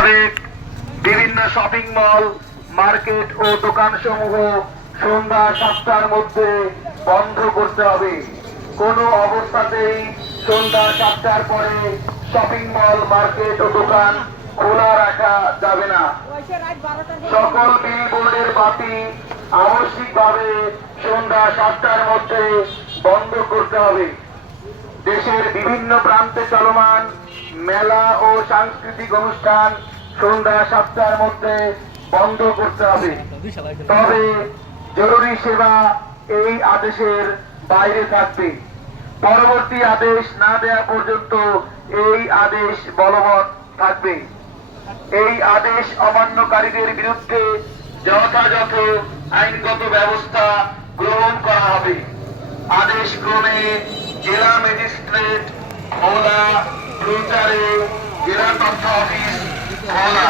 মোতাবেক বিভিন্ন shopping mall, market ও দোকানসমূহ সন্ধ্যা 7টার মধ্যে বন্ধ করতে হবে। কোনো অবস্থাতেই সন্ধ্যা 7টার পরে শপিং মল, মার্কেট ও দোকান খোলা রাখা যাবে না। সকল বিলবোর্ডের বাতি আবশ্যিকভাবে সন্ধ্যা 7টার মধ্যে বন্ধ করতে হবে। দেশের বিভিন্ন প্রান্তে চলমান মেলা ও সাংস্কৃতিক অনুষ্ঠান সন্ধ্যা 7টার মধ্যে বন্ধ করতে হবে। তবে জরুরি সেবা এই আদেশের বাইরে থাকবে। পরবর্তী আদেশ না দেওয়া পর্যন্ত এই আদেশ বলবৎ থাকবে। এই আদেশ অমান্যকারীদের বিরুদ্ধে যথাযথ আইনগত ব্যবস্থা গ্রহণ করা হবে। আদেশ ক্রমে জেলা ম্যাজিস্ট্রেট ভোলা, ফিউচারে জেলা তথ্য অফিস ভোলা।